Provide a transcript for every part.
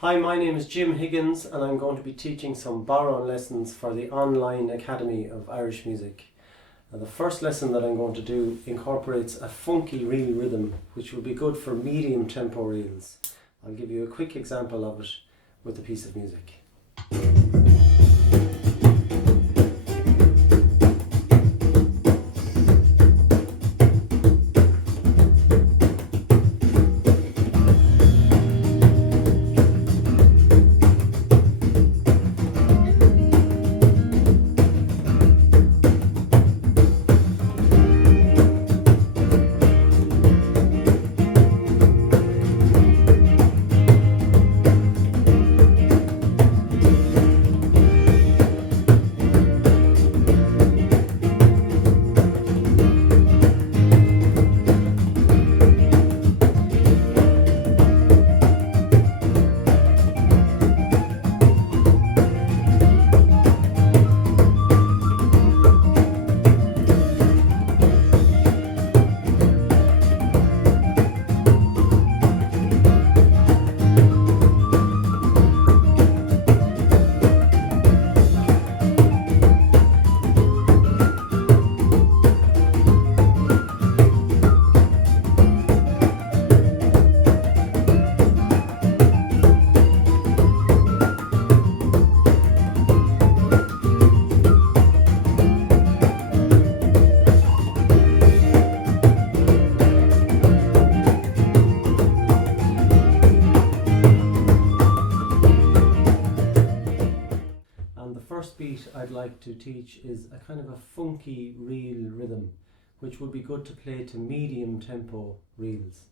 Hi, my name is Jim Higgins and I'm going to be teaching some bodhran lessons for the online Academy of Irish Music. The first lesson that I'm going to do incorporates a funky reel rhythm which will be good for medium tempo reels. I'll give you a quick example of it with a piece of music. First beat I'd like to teach is a kind of a funky reel rhythm which would be good to play to medium tempo reels,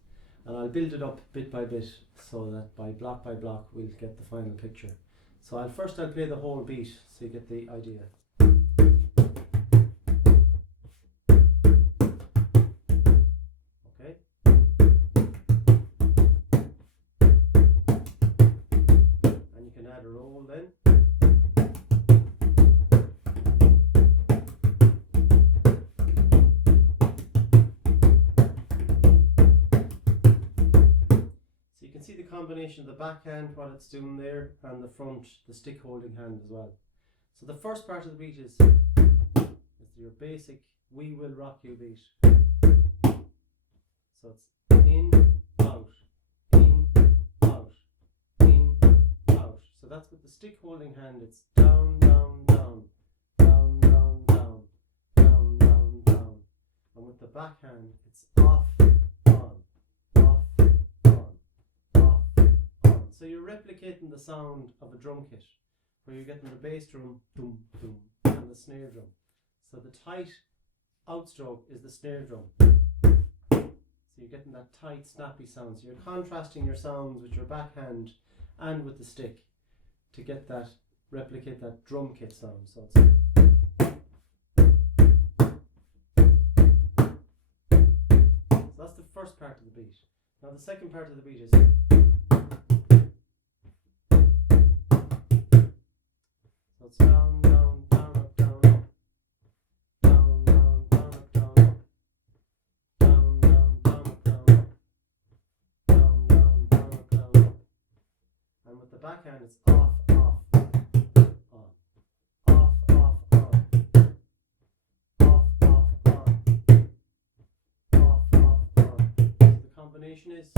and I'll build it up bit by bit so that by block we'll get the final picture. So I'll play the whole beat so you get the idea. Okay? And you can add a roll then. See the combination of the backhand, what it's doing there, and the front, the stick holding hand as well. So the first part of the beat is your basic "we will rock you" beat. So it's in, out, in, out, in, out. So that's with the stick holding hand, it's down, down, down, down, down, down, down, down, down. And with the backhand, it's off, on, off, on. So you're replicating the sound of a drum kit, where you're getting the bass drum, boom, boom, and the snare drum. So the tight outstroke is the snare drum. So you're getting that tight, snappy sound. So you're contrasting your sounds with your backhand and with the stick to get that, replicate that drum kit sound. So that's the first part of the beat. Now the second part of the beat is it's down, down, down, up, down, up. Down, down, down, up, down, up. Down, down, down, up, down, up. Down, down, down, up, down, up. And with the backhand it's off, off, on. Off, off, on. Off, off, on. Off, off, on. So the combination is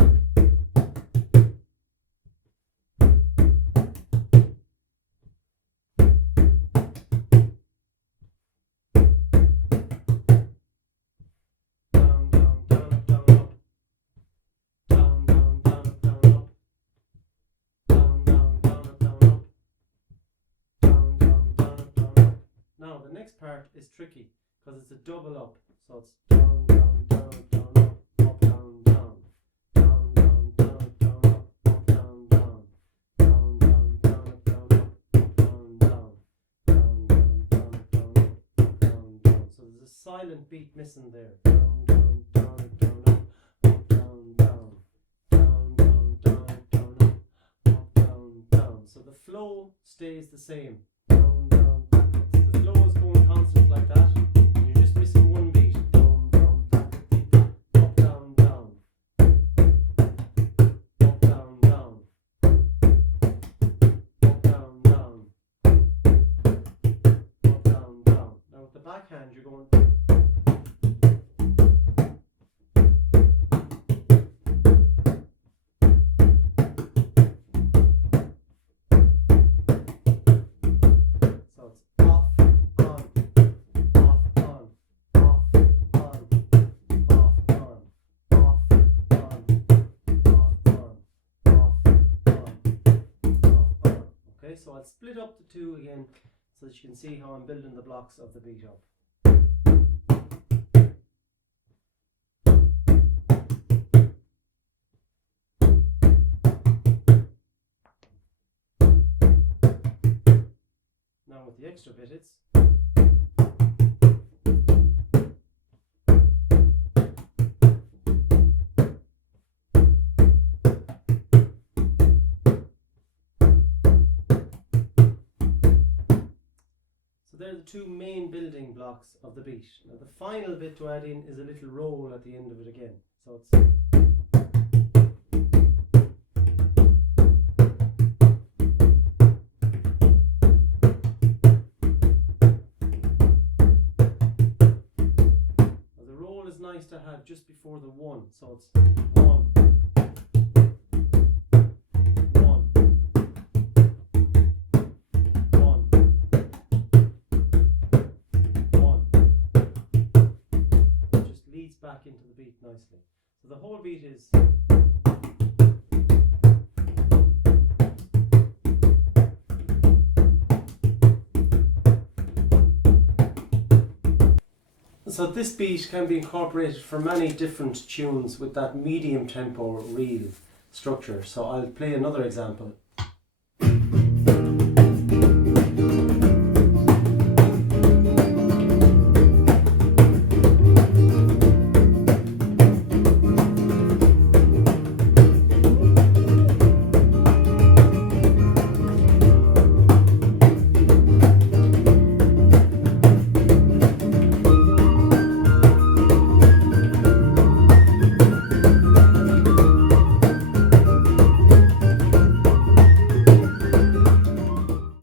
the next part is tricky because it's a double up, so it's down, down, down, down, up, down, down, down, down, down, down, up, down, down, down, down, down, up, down, up, down, down, down, down, down, down, up, down, down. So there's a silent beat missing there. Down, down, down, down, up, down, down, down, down, down, down, up, down, down. So the flow stays the same. Down, down, down. The flow is going constant like that. You're just missing one beat. Down, down, down, up, down, down, up, down, down. backhand you're going. So it's off, on, off, on, off, on, off, on, off, on, off, on. Okay, so I'll split up the two again so that you can see how I'm building the blocks of the beat up. Now with the extra bit it's they're the two main building blocks of the beat. Now the final bit to add in is a little roll at the end of it again. So it's now the roll is nice to have just before the one. So it's 1. Back into the beat nicely. So the whole beat is so this beat can be incorporated for many different tunes with that medium tempo reel structure. So I'll play another example.